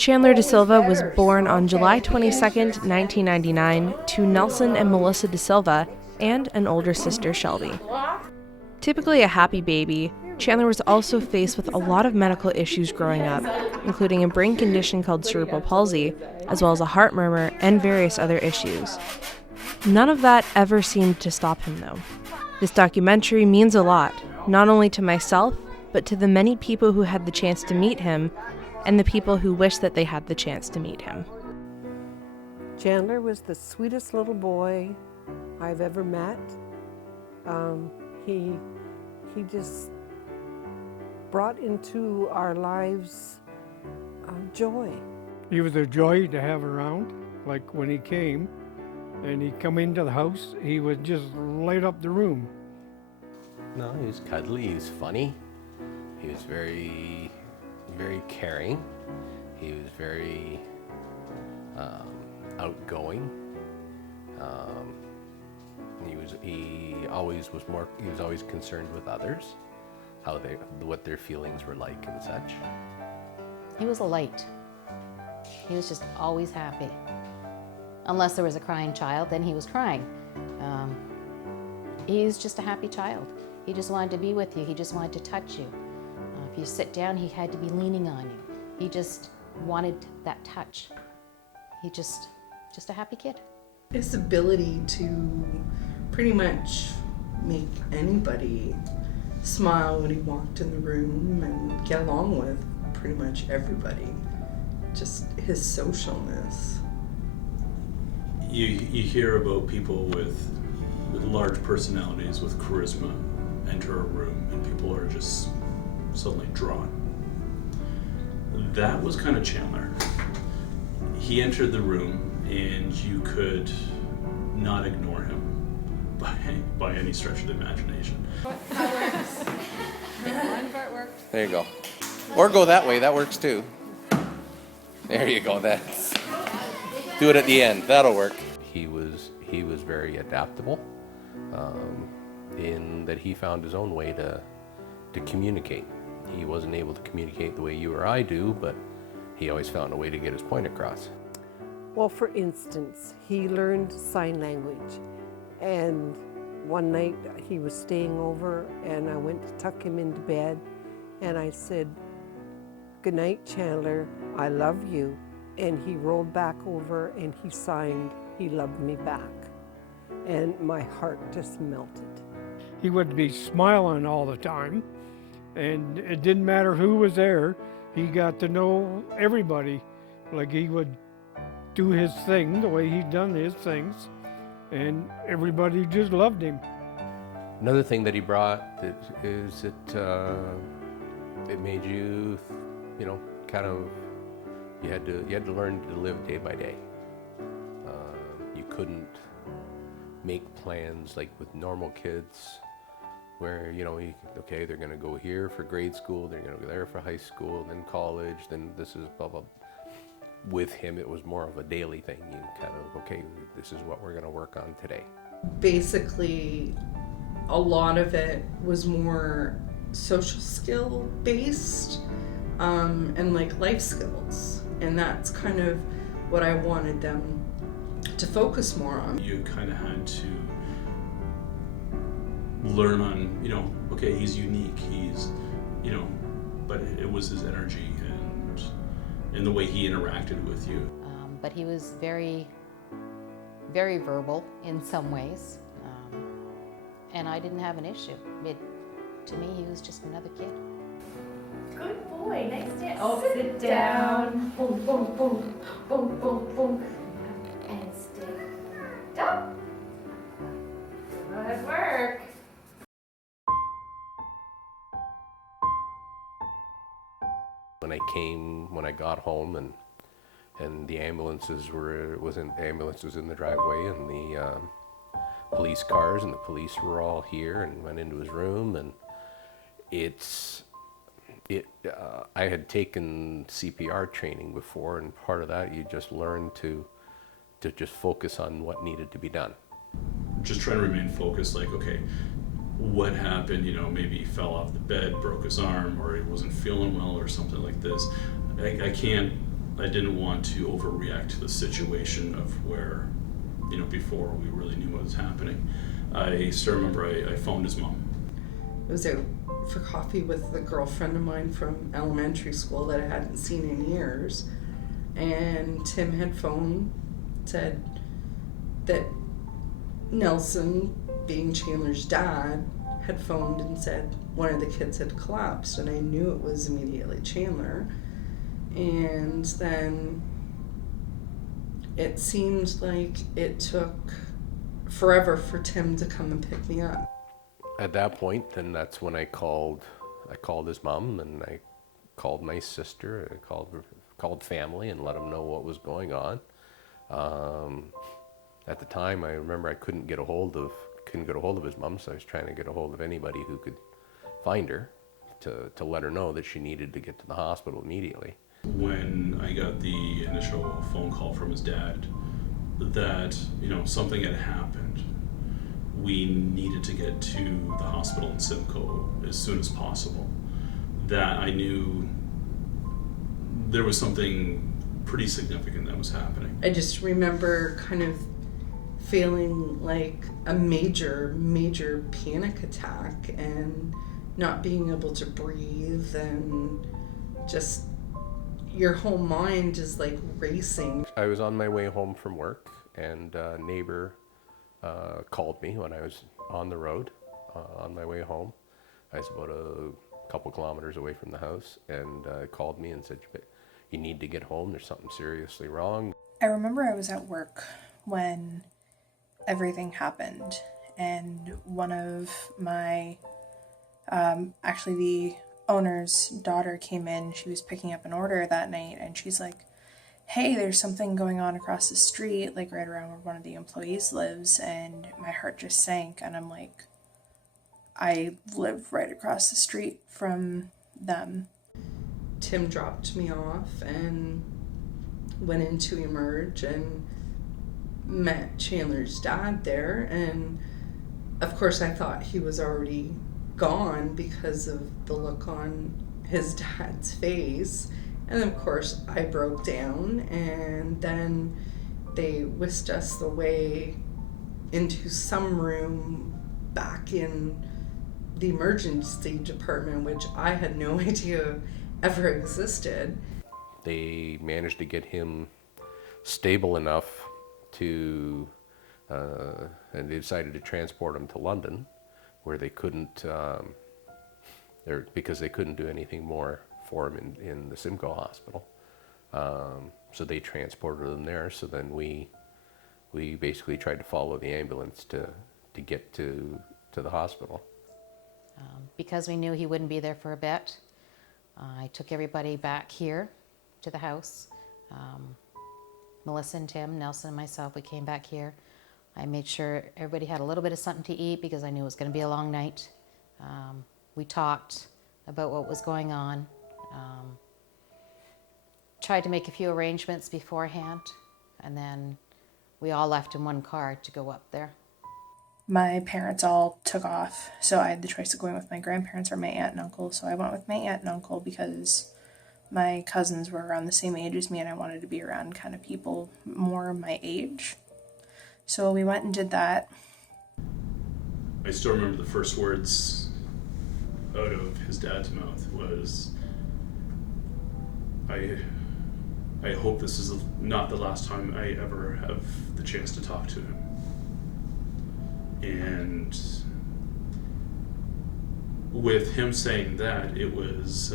Chandler DaSilva was born on July 22, 1999, to Nelson and Melissa DaSilva and an older sister, Shelby. Typically a happy baby, Chandler was also faced with a lot of medical issues growing up, including a brain condition called cerebral palsy, as well as a heart murmur and various other issues. None of that ever seemed to stop him, though. This documentary means a lot, not only to myself, but to the many people who had the chance to meet him, and the people who wish that they had the chance to meet him. Chandler was the sweetest little boy I've ever met. He just brought into our lives joy. He was a joy to have around. Like when he came and he'd come into the house, he would just light up the room. No, he was cuddly, he was funny, he was very caring, he was very outgoing. He was always concerned with others, what their feelings were like and such. He was a light. He was just always happy. Unless there was a crying child, then he was crying. He's just a happy child. He just wanted to be with you. He just wanted to touch you. If you sit down, he had to be leaning on you. He just wanted that touch. He just a happy kid. His ability to pretty much make anybody smile when he walked in the room and get along with pretty much everybody. Just his socialness. You hear about people with large personalities, with charisma, enter a room and people are just suddenly drawn. That was kind of Chandler. He entered the room and you could not ignore him by any stretch of the imagination. That works. One part worked. There you go. Or go that way, that works too. There you go, that's. Do it at the end, that'll work. He was very adaptable, in that he found his own way to communicate. He wasn't able to communicate the way you or I do, but he always found a way to get his point across. Well, for instance, he learned sign language, and one night he was staying over and I went to tuck him into bed and I said, "Good night, Chandler, I love you." And he rolled back over and he signed, he loved me back. And my heart just melted. He would be smiling all the time, and it didn't matter who was there. He got to know everybody. Like he would do his thing the way he'd done his things, and everybody just loved him. Another thing that he brought is that it made you, kind of, you had to learn to live day by day. You couldn't make plans like with normal kids where, okay, they're going to go here for grade school, they're going to go there for high school, then college, then this is blah, blah. With him, it was more of a daily thing. You kind of, okay, this is what we're going to work on today. Basically, a lot of it was more social skill based and like life skills. And that's kind of what I wanted them to focus more on. You kind of had to learn on, okay, he's unique, but it was his energy and the way he interacted with you. But he was very, very verbal in some ways, and I didn't have an issue. To me, he was just another kid. Good boy. Next step. Oh, sit down. Boom, boom, boom, boom, boom, boom, and stay. Stop. Good work. When I got home and the ambulances was in the driveway and the police cars and the police were all here and went into his room, and I had taken CPR training before, and part of that you just learn to just focus on what needed to be done. Just trying to remain focused, like, okay, what happened? Maybe he fell off the bed, broke his arm, or he wasn't feeling well or something like this. I can't I didn't want to overreact to the situation of where, before we really knew what was happening. I still remember I phoned his mom. I was out for coffee with a girlfriend of mine from elementary school that I hadn't seen in years, and Tim had phoned, said that Nelson, being Chandler's dad, had phoned and said one of the kids had collapsed, and I knew it was immediately Chandler. And then it seemed like it took forever for Tim to come and pick me up. At that point, then that's when I called his mom, and I called my sister, I called family and let them know what was going on. At the time, I remember I couldn't get a hold of his mom, so I was trying to get a hold of anybody who could find her to let her know that she needed to get to the hospital immediately. When I got the initial phone call from his dad that, something had happened, we needed to get to the hospital in Simcoe as soon as possible, that I knew there was something pretty significant that was happening. I just remember kind of feeling like a major panic attack and not being able to breathe, and just your whole mind is like racing. I was on my way home from work, and a neighbor called me when I was on the road on my way home. I was about a couple kilometers away from the house, and called me and said, "You need to get home, there's something seriously wrong." I remember I was at work when everything happened, and one of my, actually the owner's daughter came in. She was picking up an order that night, and she's like, "Hey, there's something going on across the street, like right around where one of the employees lives," and my heart just sank, and I'm like, I live right across the street from them. Tim dropped me off and went into Emerge and met Chandler's dad there, and of course I thought he was already gone because of the look on his dad's face, and of course I broke down, and then they whisked us away into some room back in the emergency department, which I had no idea ever existed. They managed to get him stable enough to, and they decided to transport him to London, where they couldn't, because they couldn't do anything more for him in the Simcoe hospital. So they transported him there. So then we basically tried to follow the ambulance to get to the hospital. Because we knew he wouldn't be there for a bit, I took everybody back here to the house. Melissa and Tim, Nelson and myself, we came back here. I made sure everybody had a little bit of something to eat because I knew it was going to be a long night. We talked about what was going on. Tried to make a few arrangements beforehand, and then we all left in one car to go up there. My parents all took off, so I had the choice of going with my grandparents or my aunt and uncle, so I went with my aunt and uncle because my cousins were around the same age as me, and I wanted to be around kind of people more my age. So we went and did that. I still remember the first words out of his dad's mouth was, I hope this is not the last time I ever have the chance to talk to him. And with him saying that, it was,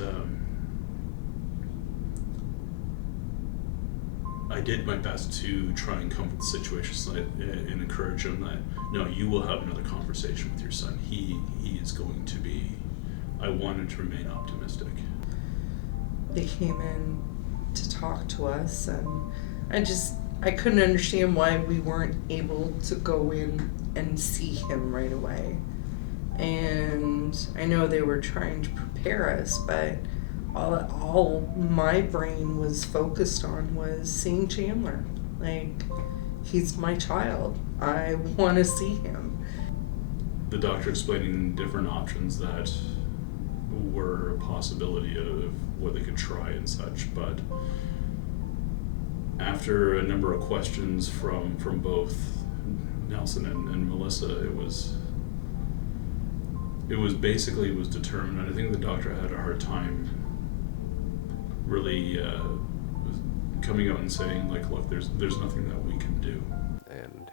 I did my best to try and comfort the situation and encourage him that, no, you will have another conversation with your son. He is going to be, I wanted to remain optimistic. They came in to talk to us, and I couldn't understand why we weren't able to go in and see him right away. And I know they were trying to prepare us, but all my brain was focused on was seeing Chandler. Like, he's my child. I want to see him. The doctor explaining different options that were a possibility of what they could try and such, but after a number of questions from both Nelson and Melissa, it was basically determined, and I think the doctor had a hard time really coming out and saying, like, look, there's nothing that we can do. And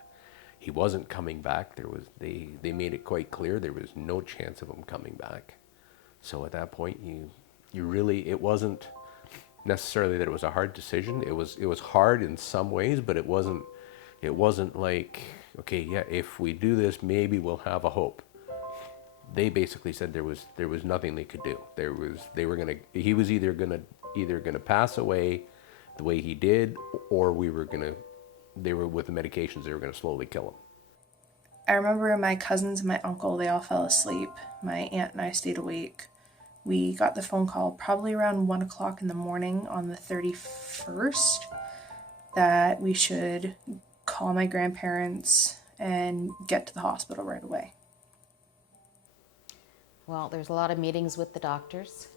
he wasn't coming back. They made it quite clear there was no chance of him coming back. So at that point, you really, it wasn't necessarily that it was a hard decision. It was hard in some ways, but it wasn't like, okay, yeah, if we do this, maybe we'll have a hope. They basically said there was nothing they could do. He was either gonna pass away the way he did, or they were with the medications, they were gonna slowly kill him. I remember my cousins and my uncle, they all fell asleep. My aunt and I stayed awake. We got the phone call probably around 1 o'clock in the morning on the 31st that we should call my grandparents and get to the hospital right away. Well, there's a lot of meetings with the doctors.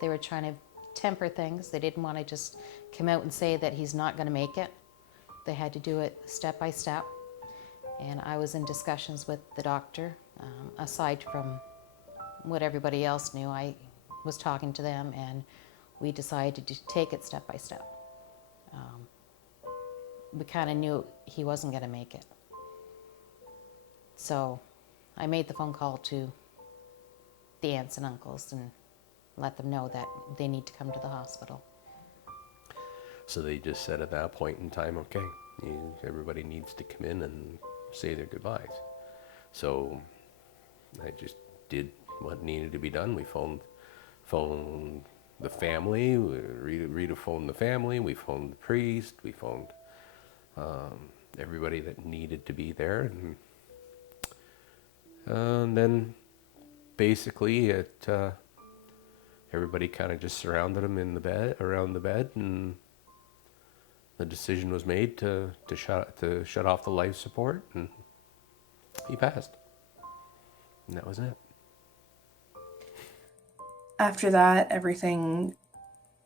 They were trying to temper things. They didn't want to just come out and say that he's not going to make it. They had to do it step by step. And I was in discussions with the doctor. Aside from what everybody else knew, I was talking to them, and we decided to take it step by step. We kind of knew he wasn't going to make it. So I made the phone call to the aunts and uncles and let them know that they need to come to the hospital. So they just said at that point in time, okay, everybody needs to come in and say their goodbyes. So I just did what needed to be done. We phoned the family. Rita phoned the family. We phoned the priest. We phoned everybody that needed to be there, and then basically everybody kind of just surrounded him around the bed, and the decision was made to shut off the life support, and he passed. And that was it. After that, everything,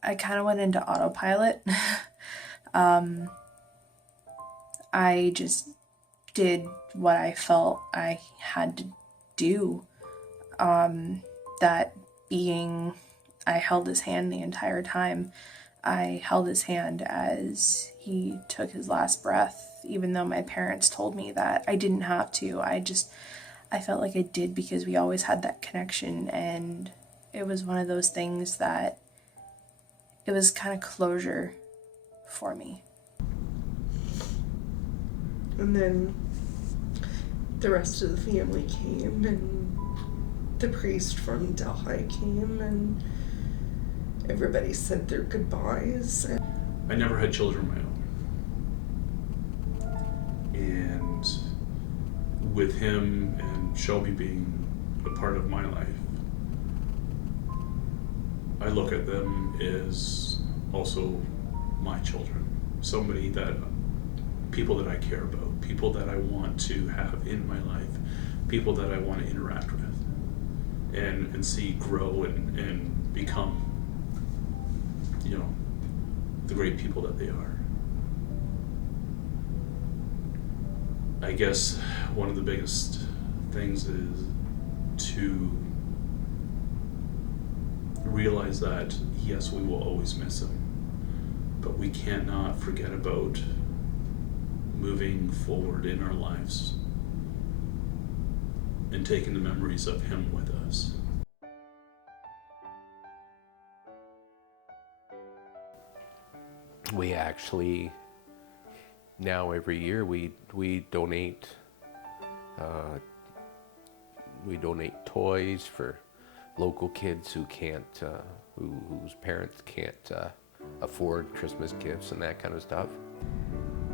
I kind of went into autopilot. I just did what I felt I had to do. That being, I held his hand the entire time. I held his hand as he took his last breath, even though my parents told me that I didn't have to. I felt like I did because we always had that connection, and it was one of those things that it was kind of closure for me. And then the rest of the family came, and the priest from Delhi came, and everybody said their goodbyes. I never had children of my own. And with him and Shelby being a part of my life, I look at them as also my children. People that I care about, people that I want to have in my life, people that I want to interact with and see grow and become, the great people that they are. I guess one of the biggest things is to realize that, yes, we will always miss him, but we cannot forget about moving forward in our lives and taking the memories of him with us. We actually, now every year we donate toys for local kids who can't, whose parents can't afford Christmas gifts and that kind of stuff.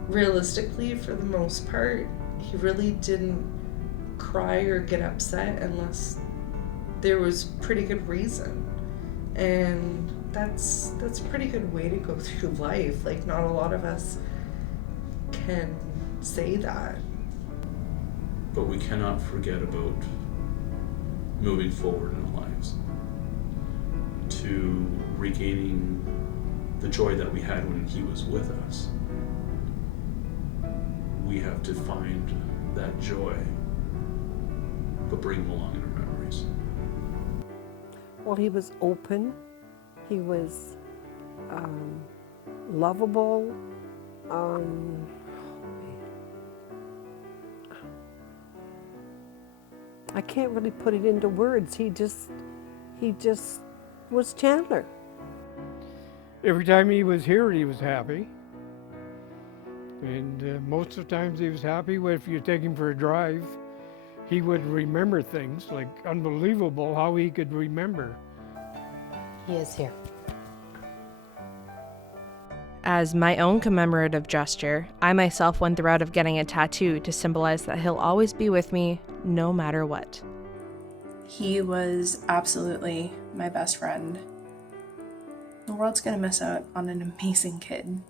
Realistically, for the most part, he really didn't cry or get upset unless there was pretty good reason. And that's a pretty good way to go through life. Like, not a lot of us can say that. But we cannot forget about moving forward in our lives, to regaining the joy that we had when he was with us. We have to find that joy, but bring him along in our memories. Well, he was open. He was lovable. I can't really put it into words. He just was Chandler. Every time he was here, he was happy. And most of the times he was happy if you take him for a drive. He would remember things, like unbelievable how he could remember. He is here. As my own commemorative gesture, I myself went the route of getting a tattoo to symbolize that he'll always be with me, no matter what. He was absolutely my best friend. The world's gonna miss out on an amazing kid.